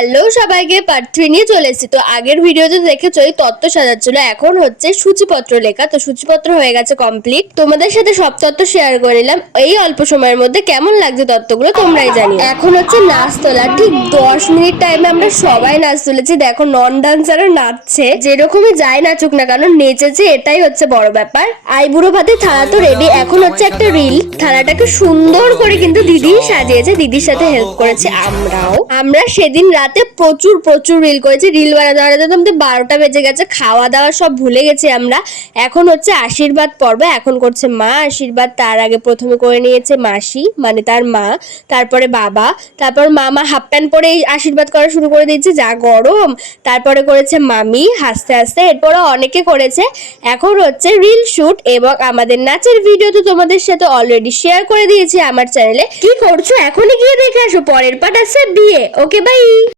Hello সবাইকে, part 3 নিয়ে চলে এসেছি। তো আগের ভিডিওতে দেখেছোই তত্ত্ব সাজাচ্ছিল, এখন হচ্ছে সূচিপত্র লেখা। তো সূচিপত্র হয়ে গেছে কমপ্লিট। তোমাদের সাথে সব তত্ত্ব শেয়ার করে নিলাম এই অল্প সময়ের মধ্যে। কেমন লাগছে তত্ত্বগুলো তোমরাই জানিও। এখন হচ্ছে নাচ তোলা, ঠিক 10 মিনিট টাইমে আমরা সবাই নাচ তুলেছি। দেখো নন ডান্সারও নাচছে, যেরকমই যাই নাচুক না কেন নেচেছে, এটাই হচ্ছে বড় ব্যাপার। আইবুড়ো ভাতে থালা তো রেডি, এখন হচ্ছে একটা রিল। থালাটাকে সুন্দর করে কিন্তু দিদি সাজিয়েছে, দিদির সাথে হেল্প করেছে আমরা সেদিন রাতে প্রচুর প্রচুর রিল করেছি। রিল বানাতে বানাতে তো আমাদের 12টা বেজে গেছে, খাওয়া দাওয়া সব ভুলে গেছি আমরা। এখন হচ্ছে আশীর্বাদ পর্ব, এখন করছে মা আশীর্বাদ। তার আগে প্রথমে করে নিয়েছে মাসি, মানে তার মা, তারপরে বাবা, তারপর মামা হাফ প্যান্ট পরে আশীর্বাদ করা শুরু করে দিয়েছে, যা গরম। তারপরে করেছে মামি হাসতে হাসতে, এরপরে অনেকে করেছে। এখন হচ্ছে রিল শুট এবং আমাদের নাচের ভিডিও তো তোমাদের সাথে অলরেডি শেয়ার করে দিয়েছি আমার চ্যানেলে। কি করছো? এখনই গিয়ে দেখে আসো, পরের পার্ট আছে বিয়ে। Okay bye.